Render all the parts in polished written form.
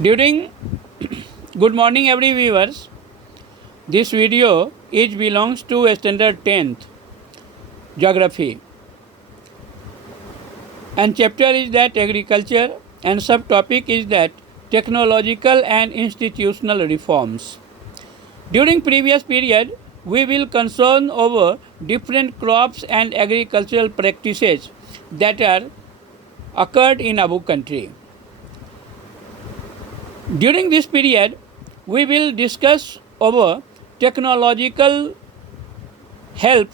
During good morning every viewers. This video belongs to standard 10th geography and chapter is that agriculture and subtopic is that technological and institutional reforms. During previous period we will concern over different crops and agricultural practices that are occurred in our country. During this period, we will discuss over technological help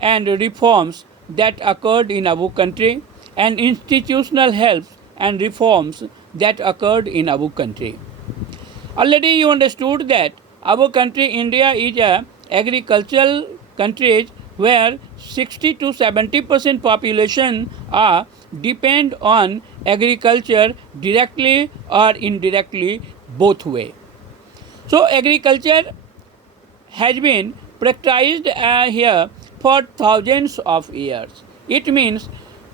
and reforms that occurred in our country and institutional help and reforms that occurred in our country. Already you understood that our country India is a agricultural country where 60 to 70% population are depend on agriculture directly or indirectly both way. So agriculture has been practiced here for thousands of years. It means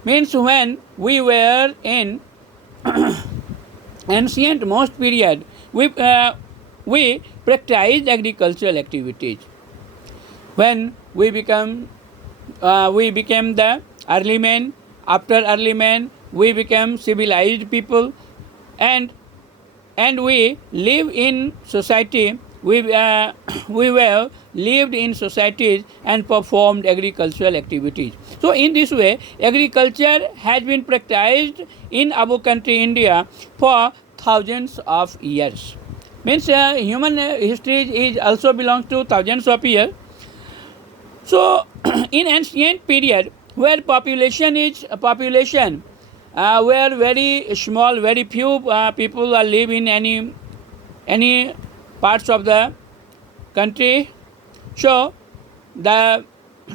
when we were in ancient most period we practiced agricultural activities. When we became the early men. After early man, we became civilized people, and we live in society. We were lived in societies and performed agricultural activities. So in this way, agriculture has been practiced in our country India for thousands of years. Means human history is also belongs to thousands of years. So in ancient period, where population where very small, very few people are live in any parts of the country. So the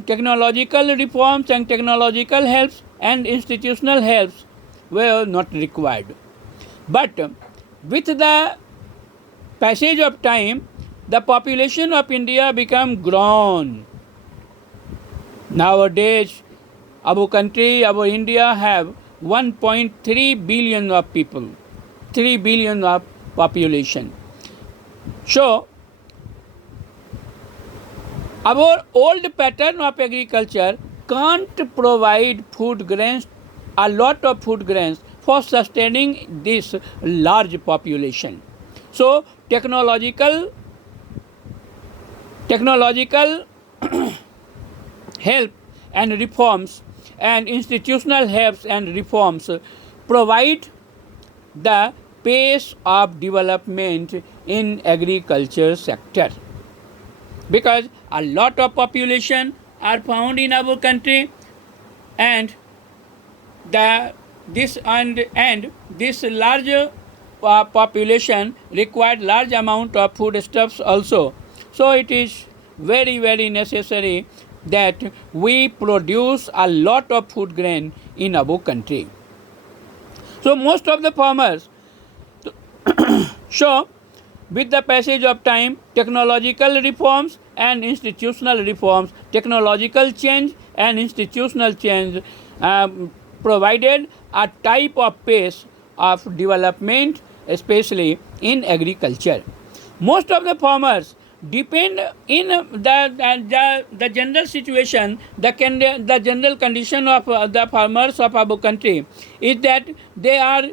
technological reforms and technological helps and institutional helps were not required. But with the passage of time, the population of India became grown. Nowadays, our country, our India have 1.3 billion of people, 3 billion of population. So, our old pattern of agriculture can't provide food grains, a lot of food grains for sustaining this large population. So, technological help and reforms and institutional helps and reforms provide the pace of development in agriculture sector, because a lot of population are found in our country and this large population required large amount of foodstuffs also. So it is very necessary that we produce a lot of food grain in our country. So most of the farmers, so with the passage of time, technological reforms and institutional reforms, technological change and institutional change provided a type of pace of development, especially in agriculture. Most of the farmers depend in the general situation, the general condition of the farmers of our country is that they are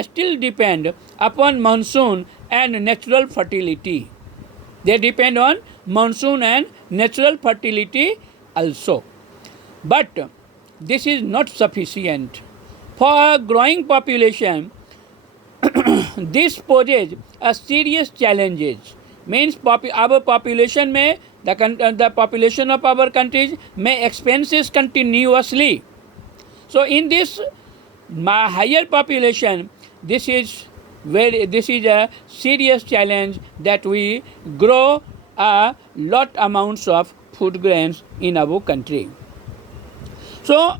still depend upon monsoon and natural fertility. They depend on monsoon and natural fertility also. But this is not sufficient. For a growing population, this poses a serious challenges. Means our population may the population of our countries may expenses continuously. So in this higher population, this is a serious challenge that we grow a lot amounts of food grains in our country. So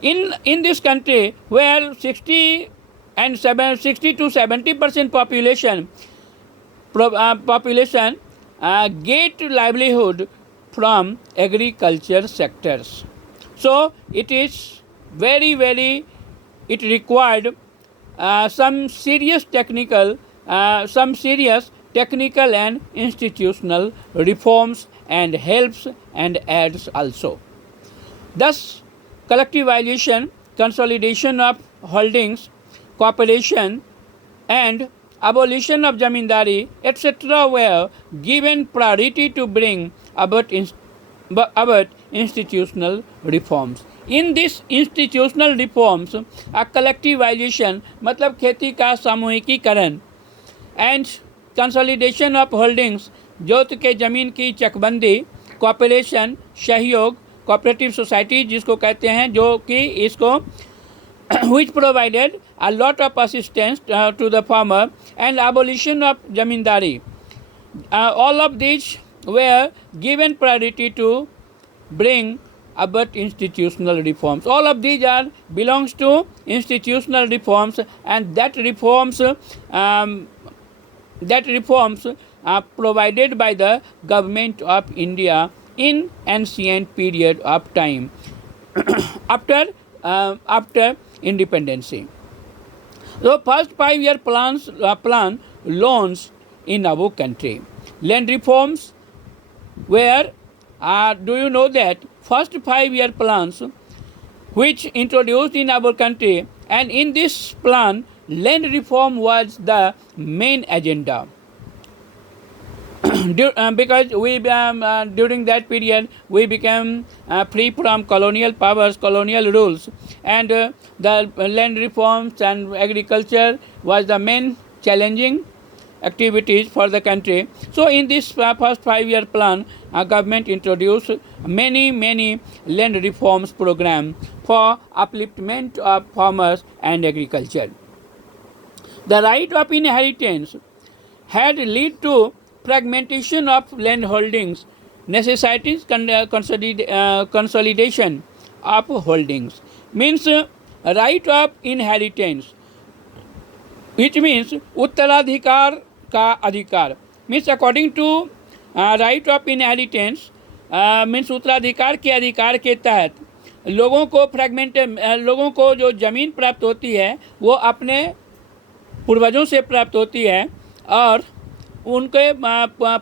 in this country where 60 to 70% population get livelihood from agriculture sectors. So it is it required some serious technical and institutional reforms and helps and adds also. Thus, collectivization, consolidation of holdings, cooperation, and abolition of zamindari, etc., were given priority to bring about institutional reforms. In this institutional reforms, a collectivization मतलब खेती का सामूहिकीकरण and consolidation of holdings जोत के ज़मीन की चकबंदी, cooperation सहयोग, cooperative society जिसको कहते हैं, जो कि इसको which provided a lot of assistance to the farmer, and abolition of zamindari. All of these were given priority to bring about institutional reforms. All of these are belongs to institutional reforms, and that reforms are provided by the government of India in ancient period of time after independence. The first 5-year plan launched in our country. Land reforms were, do you know that first 5-year plans which introduced in our country, and in this plan land reform was the main agenda. Because we during that period we became free from colonial powers, colonial rules, and the land reforms and agriculture was the main challenging activities for the country. So in this first 5-year plan, our government introduced many land reforms program for upliftment of farmers and agriculture. The right of inheritance had led to fragmentation of land holdings, necessitates consolidation of holdings. Means right of inheritance, which means उत्तराधिकार का अधिकार. Means according to right of inheritance, means उत्तराधिकार के अधिकार के तहत लोगों को जो ज़मीन प्राप्त होती है वो अपने पूर्वजों से प्राप्त होती है, और उनके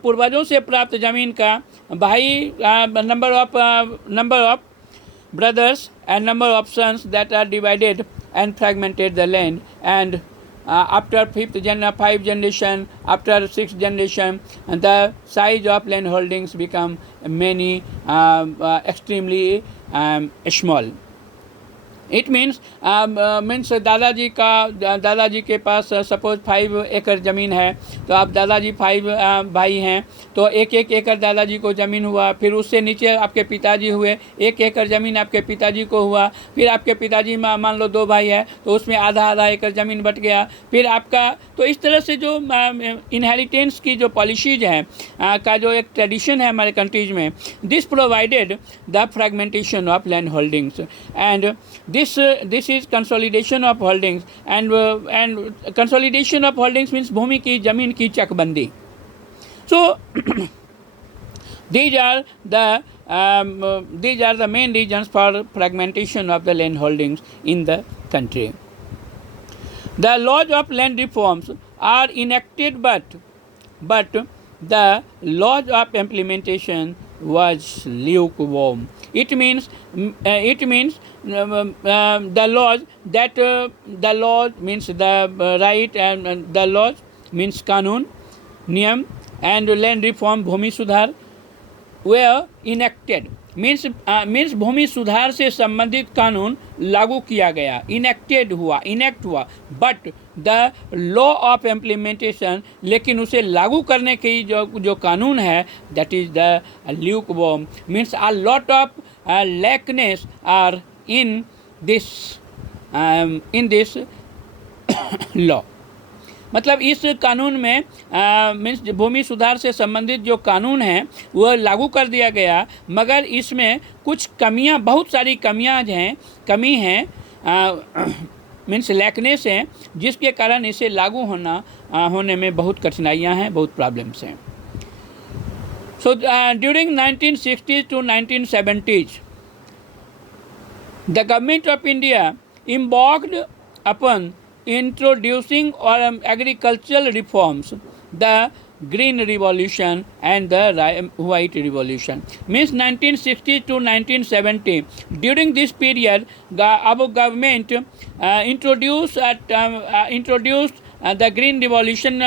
पूर्वजों से प्राप्त ज़मीन का भाई number of brothers and number of sons that are divided and fragmented the land, and after 5th generation, after 6th generation, and the size of land holdings become many extremely small. It means दादाजी के पास suppose 5 एकड़ ज़मीन है, तो आप दादाजी 5 भाई हैं, तो 1 एकड़ दादाजी को ज़मीन हुआ, फिर उससे नीचे आपके पिताजी हुए, 1 एकड़ ज़मीन आपके पिताजी को हुआ, फिर आपके पिताजी मान लो 2 भाई है तो उसमें आधा एकड़ ज़मीन बट गया, फिर आपका। तो इस तरह से जो इनहेरिटेंस की जो पॉलिसीज है का जो एक ट्रेडिशन है हमारे कंट्रीज में, this provided the fragmentation of land holdings, and this is consolidation of holdings, and consolidation of holdings means भूमि की ज़मीन की चकबंदी. So these are the main reasons for fragmentation of the land holdings in the country. The laws of land reforms are enacted, but the laws of implementation was lukewarm. It means the laws means the right, and the laws means कानून, नियम, and land reform भूमि सुधार were enacted. means भूमि सुधार से संबंधित कानून लागू किया गया, इनेक्ट हुआ, but the law of implementation, लेकिन उसे लागू करने की जो कानून है, that is the lukewarm. Means a lot of lackness are in this law. मतलब इस कानून में मीन्स भूमि सुधार से संबंधित जो कानून है वह लागू कर दिया गया, मगर इसमें कुछ कमियां, बहुत सारी कमी हैं मीन्स लैकनेस हैं, जिसके कारण इसे लागू होने में बहुत कठिनाइयां हैं, बहुत प्रॉब्लम्स हैं. So during 1960s to 1970s, the government of India embarked upon introducing agricultural reforms, the Green Revolution and the White Revolution. Means 1960 to 1970. During this period, our government introduced the Green Revolution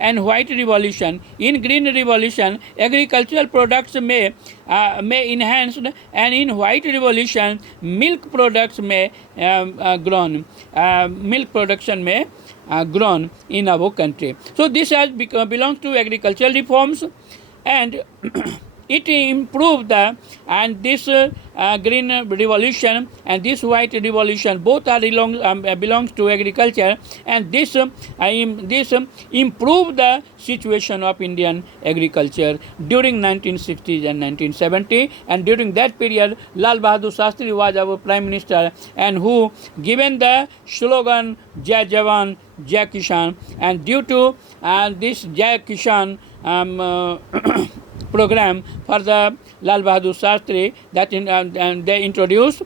and White Revolution. In Green Revolution, agricultural products may enhanced, and in White Revolution, milk products may grown. Milk production may grown in our country. So this has belongs to agricultural reforms, and it improved this green revolution and this white revolution both are belongs to agriculture, and this improved the situation of Indian agriculture during 1960s and 1970. And during that period, Lal Bahadur Shastri was our prime minister, and who given the slogan Jai Jawan Jai Kishan. And due to this Jai Kishan program for the Lal Bahadur Shastri that they introduced,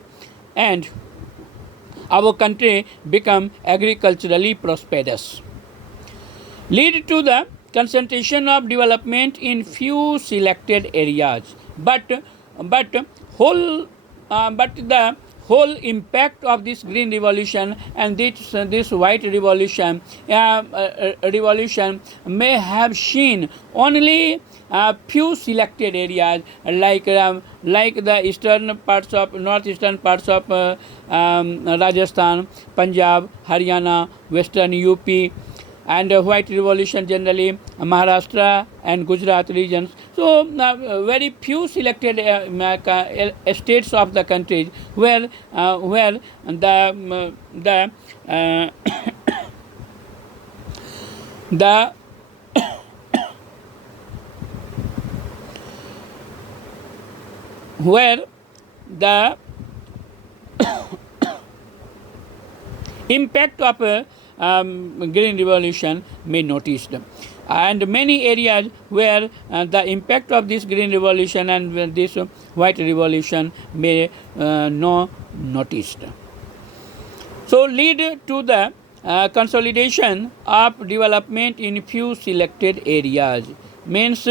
and our country become agriculturally prosperous, lead to the concentration of development in few selected areas, but the whole impact of this green revolution and this white revolution may have seen only a few selected areas, like the eastern parts of northeastern parts of Rajasthan, Punjab, Haryana, western UP, and white revolution generally Maharashtra and Gujarat regions. So very few selected states of the country where the where the impact of green revolution may noticed, and many areas where the impact of this green revolution and this white revolution may no noticed. So lead to the consolidation of development in few selected areas. Means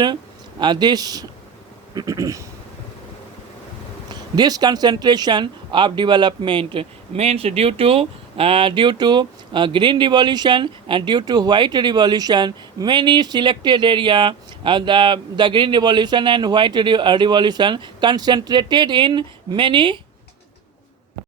this this concentration of development means due to green revolution and due to white revolution, many selected area, the green revolution and white revolution concentrated in many